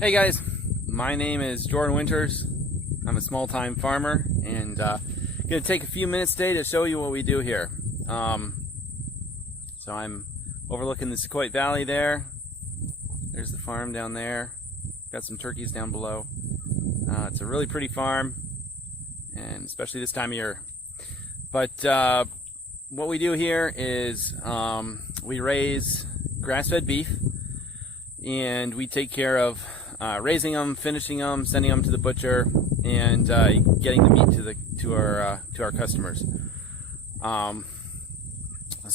Hey guys, my name is Jordan Winters. I'm a small-time farmer and going to take a few minutes today to show you what we do here. So I'm overlooking the Sequoia Valley there. There's the farm down there. Got some turkeys down below. It's a really pretty farm, and especially this time of year. But what we do here is we raise grass-fed beef, and we take care of raising them, finishing them, sending them to the butcher, and getting the meat to our customers. So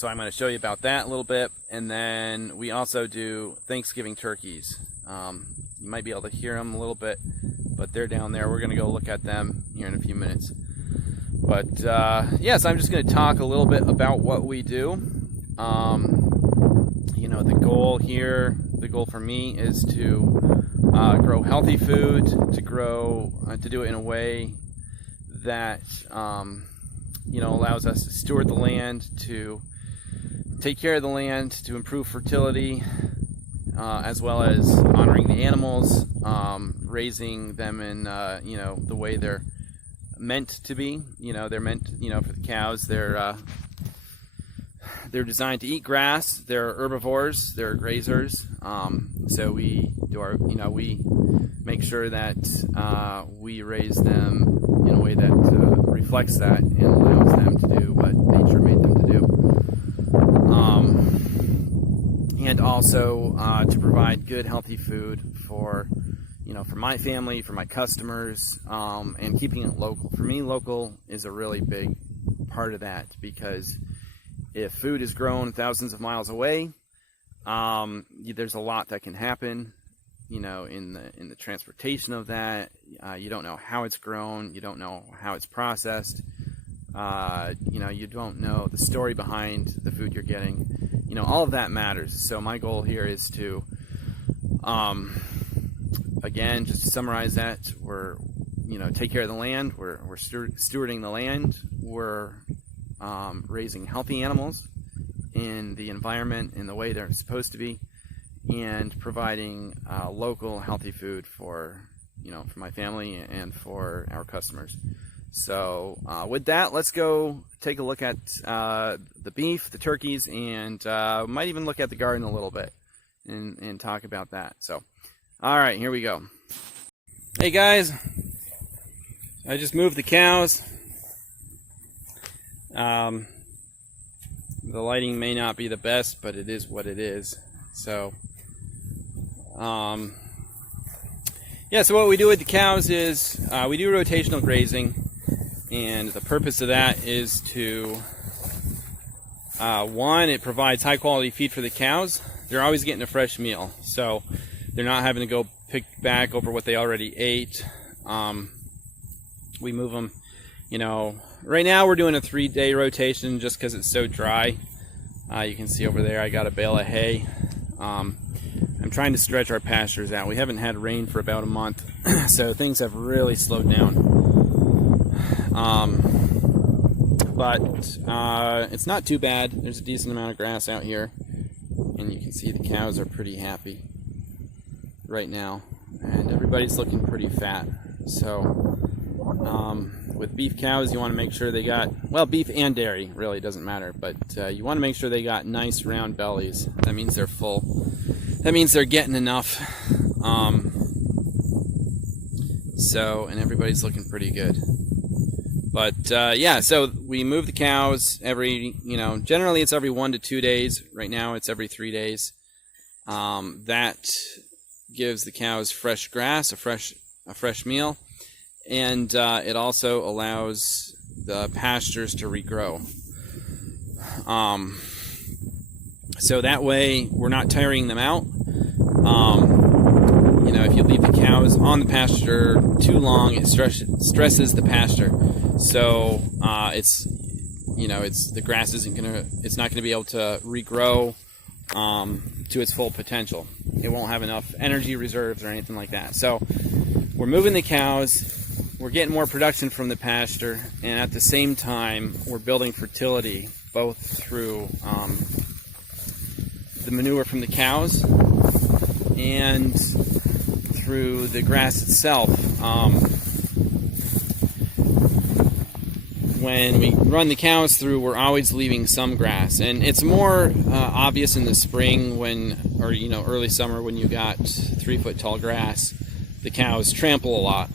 I'm going to show you about that a little bit, and then we also do Thanksgiving turkeys. You might be able to hear them a little bit, but they're down there. We're going to go look at them here in a few minutes. But yeah, so I'm just going to talk a little bit about what we do. You know, the goal here, the goal for me is to grow healthy food, to do it in a way that you know, allows us to steward the land, to take care of the land, to improve fertility, as well as honoring the animals, raising them in you know, the way they're meant to be. You know, they're meant, you know, for the cows. They're designed to eat grass. They're herbivores. They're grazers. So we do our, you know, we make sure that we raise them in a way that reflects that and allows them to do what nature made them to do. And also to provide good, healthy food for, you know, for my family, for my customers, and keeping it local. For me, local is a really big part of that, because if food is grown thousands of miles away, there's a lot that can happen, you know, in the transportation of that. You don't know how it's grown, you don't know how it's processed, you know, you don't know the story behind the food you're getting. You know, all of that matters. So my goal here is to, again, just to summarize that, we're, you know, take care of the land, we're stewarding the land, we're raising healthy animals in the environment in the way they're supposed to be, and providing local healthy food for, you know, for my family and for our customers. So with that, let's go take a look at the beef, the turkeys, and might even look at the garden a little bit and talk about that. So all right, here we go. Hey guys, I just moved the cows. The lighting may not be the best, but it is what it is. So yeah, so what we do with the cows is we do rotational grazing, and the purpose of that is to one, it provides high quality feed for the cows. They're always getting a fresh meal, so they're not having to go pick back over what they already ate. We move them, you know, right now we're doing a 3-day rotation just because it's so dry. You can see over there I got a bale of hay. I'm trying to stretch our pastures out. We haven't had rain for about a month, so things have really slowed down. But it's not too bad. There's a decent amount of grass out here, and you can see the cows are pretty happy right now, and everybody's looking pretty fat. So with beef cows, you want to make sure they got, well, beef and dairy, really doesn't matter, but you want to make sure they got nice round bellies. That means they're full. That means they're getting enough. So, and everybody's looking pretty good. But yeah, so we move the cows every, you know, generally it's every 1 to 2 days. Right now it's every 3 days. That gives the cows fresh grass, a fresh meal. And it also allows the pastures to regrow. So that way we're not tiring them out. You know, if you leave the cows on the pasture too long, it stresses the pasture. So it's, you know, the grass it's not gonna be able to regrow to its full potential. It won't have enough energy reserves or anything like that. So we're moving the cows. We're getting more production from the pasture, and at the same time, we're building fertility, both through the manure from the cows and through the grass itself. When we run the cows through, we're always leaving some grass, and it's more obvious in the spring or early summer when you got 3-foot tall grass. The cows trample a lot,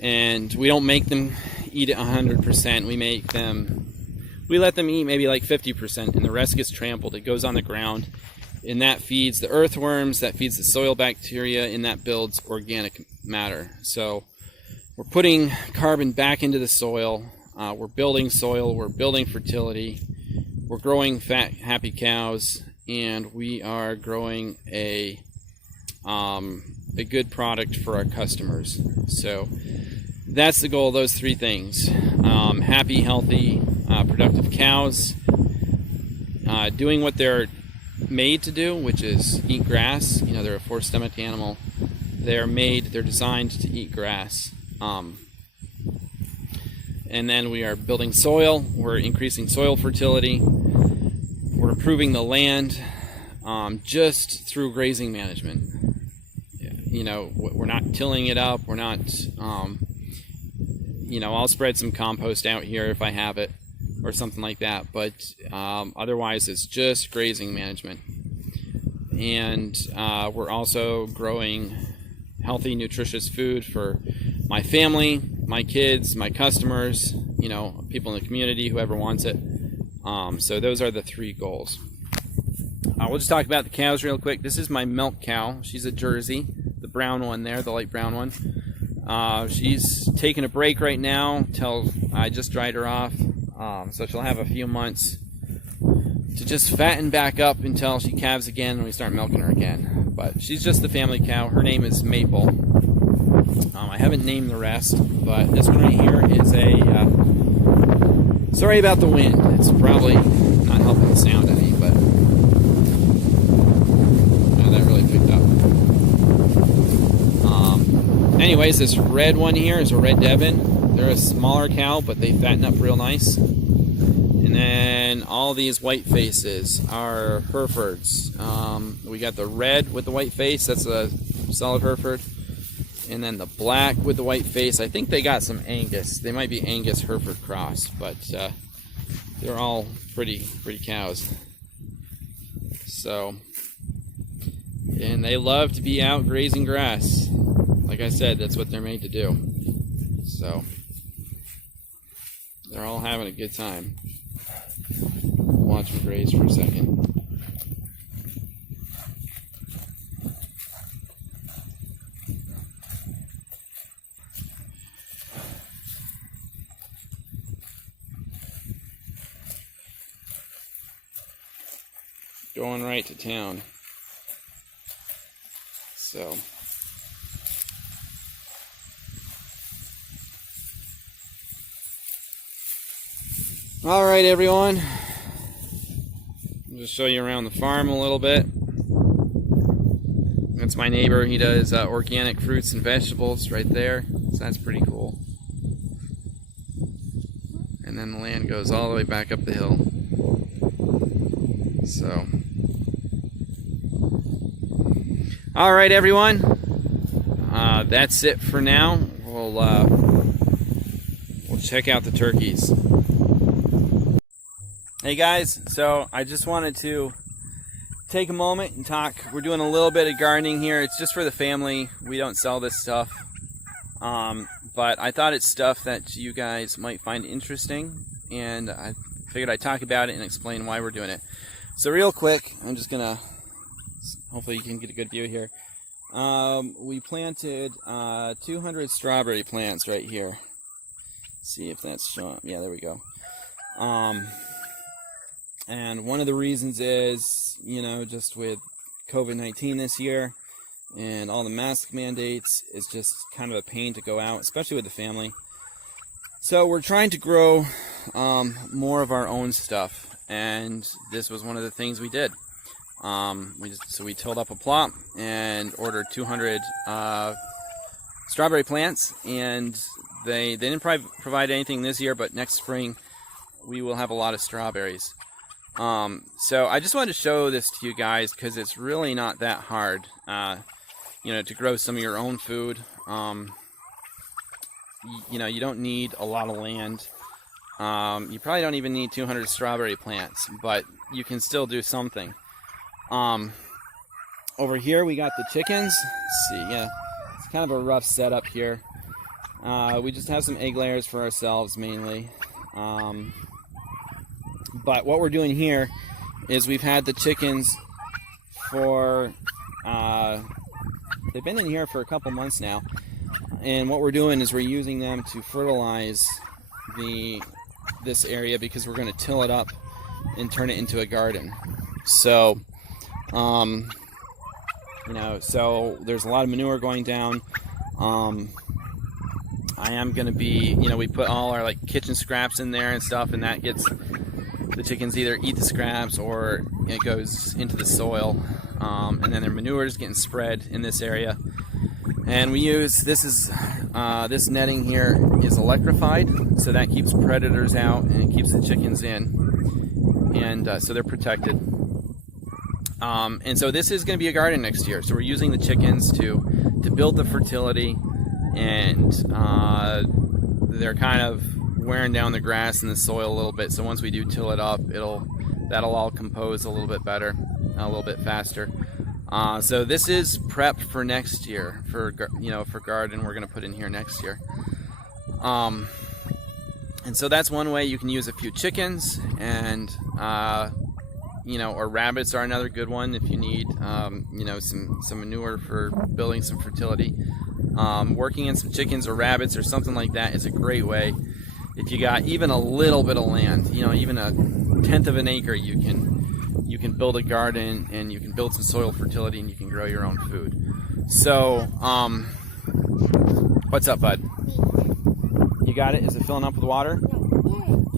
and we don't make them eat it 100%. We let them eat maybe like 50%, and the rest gets trampled. It goes on the ground, and that feeds the earthworms, that feeds the soil bacteria, and that builds organic matter. So we're putting carbon back into the soil. We're building soil, we're building fertility, we're growing fat, happy cows, and we are growing a good product for our customers. So that's the goal of those 3 things. Happy, healthy, productive cows, doing what they're made to do, which is eat grass. They're a 4-stomached animal. They're designed to eat grass. And then we are building soil, we're increasing soil fertility, we're improving the land just through grazing management. We're not tilling it up, we're not, I'll spread some compost out here if I have it or something like that, but otherwise it's just grazing management. And we're also growing healthy, nutritious food for my family, my kids, my customers, people in the community, whoever wants it. So those are the 3 goals. We'll just talk about the cows real quick. This is my milk cow. She's a Jersey, the brown one there, the light brown one. She's taking a break right now till I just dried her off. So she'll have a few months to just fatten back up until she calves again and we start milking her again. But she's just the family cow. Her name is Maple. I haven't named the rest, but this one right here is sorry about the wind. It's probably not helping the sound any, but that really picked up. Anyways, this red one here is a Red Devon. They're a smaller cow, but they fatten up real nice. And then all these white faces are Herefords. We got the red with the white face. That's a solid Hereford. And then the black with the white face, I think they got some Angus. They might be Angus Hereford cross, but they're all pretty cows. So, and they love to be out grazing grass. Like I said, that's what they're made to do. So, they're all having a good time. Watch them graze for a second. Going right to town. So all right, everyone, I'll just show you around the farm a little bit. That's my neighbor. He does organic fruits and vegetables right there, so that's pretty cool. And then the land goes all the way back up the hill. So all right, everyone, that's it for now. We'll check out the turkeys. Hey guys, so I just wanted to take a moment and talk. We're doing a little bit of gardening here. It's just for the family. We don't sell this stuff, but I thought it's stuff that you guys might find interesting, and I figured I'd talk about it and explain why we're doing it. So real quick, I'm just gonna, hopefully you can get a good view here. We planted 200 strawberry plants right here. Let's see if that's showing. Yeah, there we go. And one of the reasons is, just with COVID-19 this year and all the mask mandates, it's just kind of a pain to go out, especially with the family. So we're trying to grow more of our own stuff, and this was one of the things we did. We tilled up a plot and ordered 200 strawberry plants, and they didn't provide anything this year, but next spring we will have a lot of strawberries. So I just wanted to show this to you guys because it's really not that hard. to grow some of your own food. You don't need a lot of land. You probably don't even need 200 strawberry plants, but you can still do something. Over here we got the chickens. Let's see, yeah, it's kind of a rough setup here. We just have some egg layers for ourselves mainly. But what we're doing here is we've had the chickens for, they've been in here for a couple months now. And what we're doing is we're using them to fertilize this area because we're going to till it up and turn it into a garden. So, so there's a lot of manure going down. I am going to be, we put all our kitchen scraps in there and stuff, and that gets the chickens either eat the scraps or it goes into the soil, and then their manure is getting spread in this area. And we use this netting here is electrified, so that keeps predators out and it keeps the chickens in, and so they're protected. And so this is going to be a garden next year. So we're using the chickens to build the fertility, and they're kind of wearing down the grass and the soil a little bit. So once we do till it up, that'll all compose a little bit better, a little bit faster. So this is prepped for next year, for garden we're going to put in here next year. And so that's one way you can use a few chickens, and or rabbits are another good one if you need some manure for building some fertility. Working in some chickens or rabbits or something like that is a great way. If you got even a little bit of land, even a 1/10 of an acre, you can build a garden and you can build some soil fertility and you can grow your own food. So, what's up, bud? You got it? Is it filling up with water?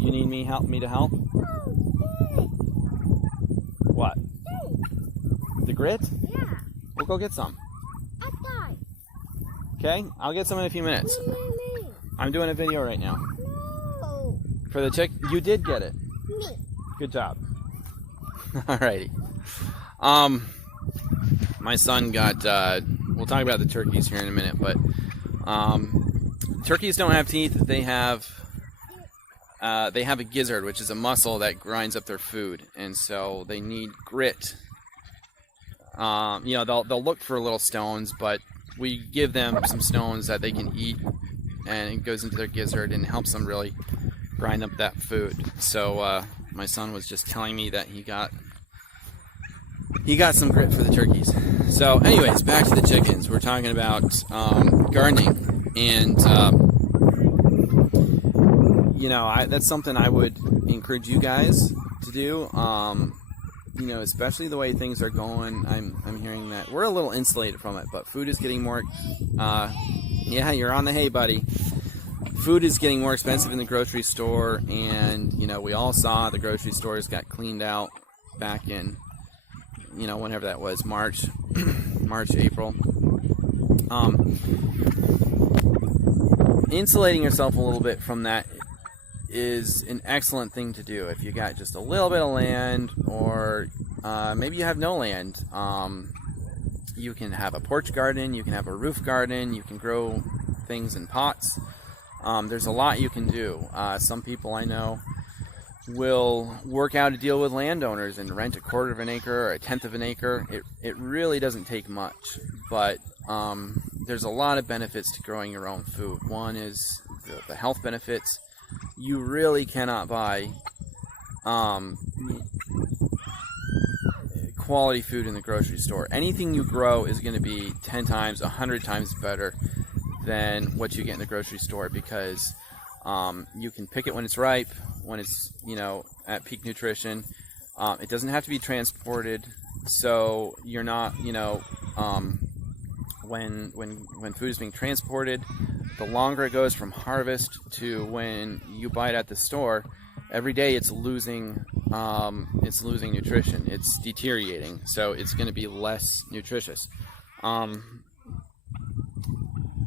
You need me to help? What? The grit? Yeah. We'll go get some. Okay, I'll get some in a few minutes. I'm doing a video right now. No. For the chick, you did get it. Me. Good job. Alrighty. My son got, we'll talk about the turkeys here in a minute, but turkeys don't have teeth. They have a gizzard, which is a muscle that grinds up their food, and so they need grit. They'll look for little stones, but we give them some stones that they can eat, and it goes into their gizzard and helps them really grind up that food. So my son was just telling me that he got some grit for the turkeys. So anyways, back to the chickens. We're talking about gardening, and that's something I would encourage you guys to do. Especially the way things are going, I'm hearing that we're a little insulated from it, but food is getting more, yeah, you're on the hay, buddy. Food is getting more expensive in the grocery store, and, we all saw the grocery stores got cleaned out back in, whenever that was, March, April. Insulating yourself a little bit from that is an excellent thing to do if you got just a little bit of land, or maybe you have no land. You can have a porch garden, you can have a roof garden, you can grow things in pots. There's a lot you can do. Some people I know will work out a deal with landowners and rent a 1/4 of an acre or a 1/10 of an acre. It really doesn't take much, but there's a lot of benefits to growing your own food. One is the health benefits. You really cannot buy quality food in the grocery store. Anything you grow is going to be 10 times, 100 times better than what you get in the grocery store, because you can pick it when it's ripe, when it's at peak nutrition. It doesn't have to be transported, so you're not when food is being transported, the longer it goes from harvest to when you buy it at the store, every day it's losing nutrition. It's deteriorating, so it's going to be less nutritious.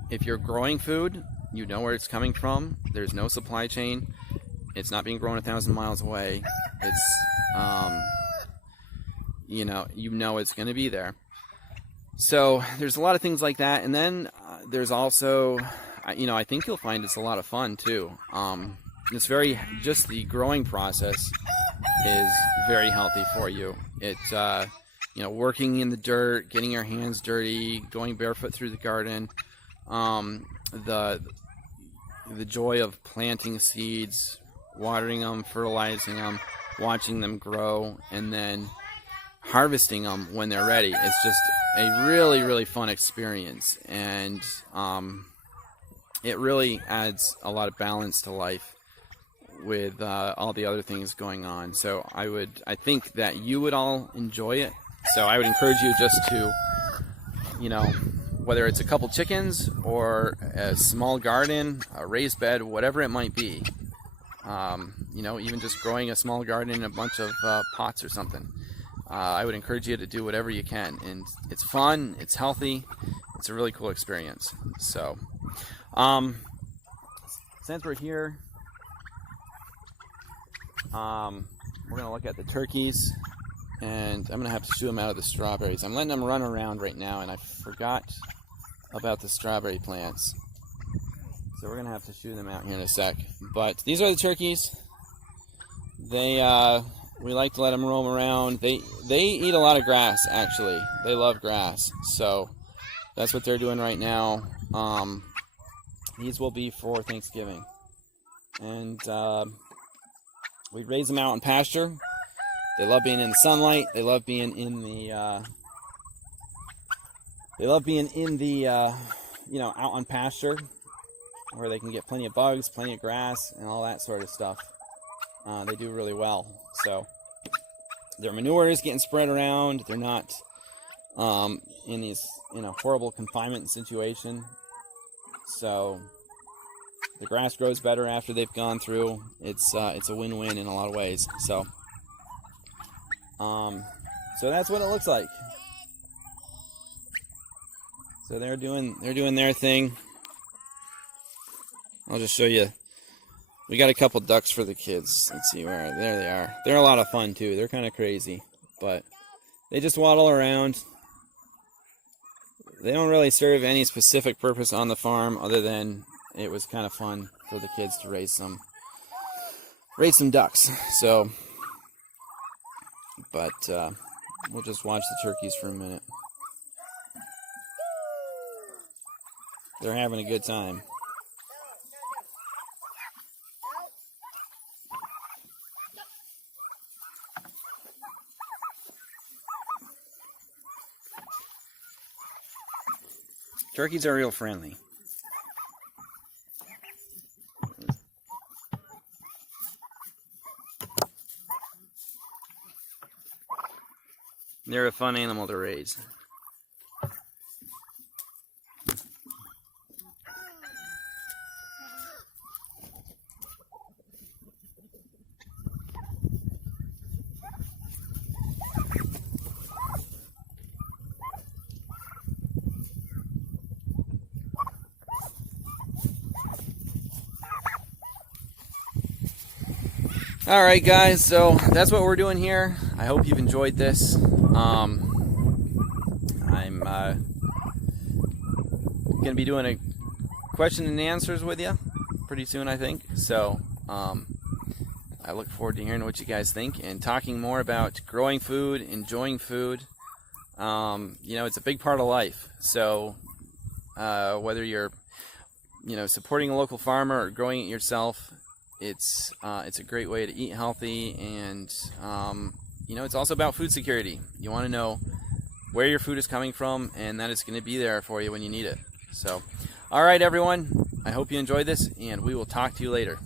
If you're growing food, you know where it's coming from. There's no supply chain. It's not being grown 1,000 miles away. It's it's going to be there. So there's a lot of things like that, and then there's also, I think you'll find it's a lot of fun too. It's very, just the growing process is very healthy for you. Working in the dirt, getting your hands dirty, going barefoot through the garden, the joy of planting seeds, watering them, fertilizing them, watching them grow, and then harvesting them when they're ready. It's just a really, really fun experience, and it really adds a lot of balance to life with all the other things going on. So I think that you would all enjoy it. So I would encourage you just to, whether it's a couple chickens or a small garden, a raised bed, whatever it might be, even just growing a small garden in a bunch of pots or something. I would encourage you to do whatever you can, and it's fun, it's healthy, it's a really cool experience. So, since we're here, we're going to look at the turkeys, and I'm going to have to shoo them out of the strawberries. I'm letting them run around right now, and I forgot about the strawberry plants. So we're going to have to shoo them out here in a sec. But these are the turkeys. We like to let them roam around. They eat a lot of grass, actually. They love grass. So that's what they're doing right now. These will be for Thanksgiving. And we raise them out in pasture. They love being in the sunlight. They love being in the out on pasture where they can get plenty of bugs, plenty of grass, and all that sort of stuff. They do really well. So their manure is getting spread around. They're not in these horrible confinement situation. So the grass grows better after they've gone through. It's a win-win in a lot of ways. So that's what it looks like. So they're doing their thing. I'll just show you. We got a couple ducks for the kids. Let's see where. There they are. They're a lot of fun too. They're kind of crazy, but they just waddle around. They don't really serve any specific purpose on the farm other than it was kind of fun for the kids to raise some ducks. So, but we'll just watch the turkeys for a minute. They're having a good time. Turkeys are real friendly. They're a fun animal to raise. All right, guys, so that's what we're doing here. I hope you've enjoyed this. I'm going to be doing a question and answers with you pretty soon, I think. So I look forward to hearing what you guys think and talking more about growing food, enjoying food. It's a big part of life. So whether you're, supporting a local farmer or growing it yourself, it's a great way to eat healthy, and it's also about food security. You want to know where your food is coming from and that it's going to be there for you when you need it. So, all right, everyone, I hope you enjoyed this, and we will talk to you later.